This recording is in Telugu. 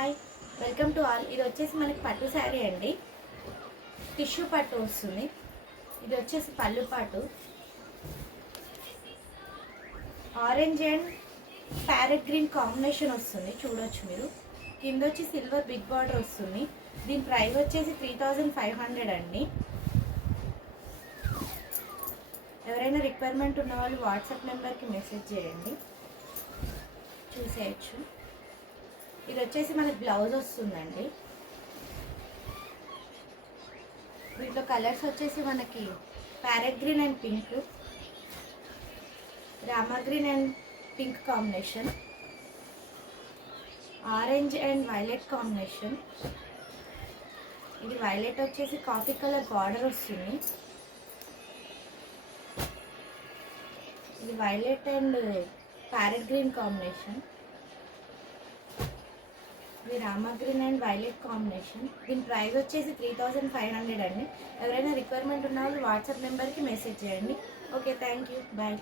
Hi, welcome to all. ఇది వచ్చేసి మనకి పట్టు శారీ అండి. టిష్యూ పట్టు వస్తుంది. ఇది వచ్చేసి పళ్ళు పాటు. Orange and parrot green combination వస్తుంది, చూడొచ్చు మీరు. కింద వచ్చి సిల్వర్ బిగ్ బార్డర్ వస్తుంది. దీని ప్రైస్ వచ్చేసి 3500 అండి. ఎవరైనా రిక్వైర్మెంట్ ఉన్న వాళ్ళు వాట్సాప్ నెంబర్కి మెసేజ్ చేయండి, చూసేయచ్చు. ఇది వచ్చేసి మనకి బ్లౌజ్ వస్తుందండి. వీటిలో కలర్స్ వచ్చేసి మనకి parrot green and pink, Rama green and pink combination, orange and violet combination. ఇది వైలెట్ వచ్చేసి కాఫీ కలర్ బార్డర్ వస్తుంది. ఇది violet and parrot green combination. ఇది Rama green and violet combination. దీని ప్రైస్ వచ్చేసి 3500 అండి. ఎవరైనా రిక్వైర్మెంట్ ఉన్న వాళ్ళు వాట్సాప్ నెంబర్కి మెసేజ్ చేయండి. Okay, thank you, bye.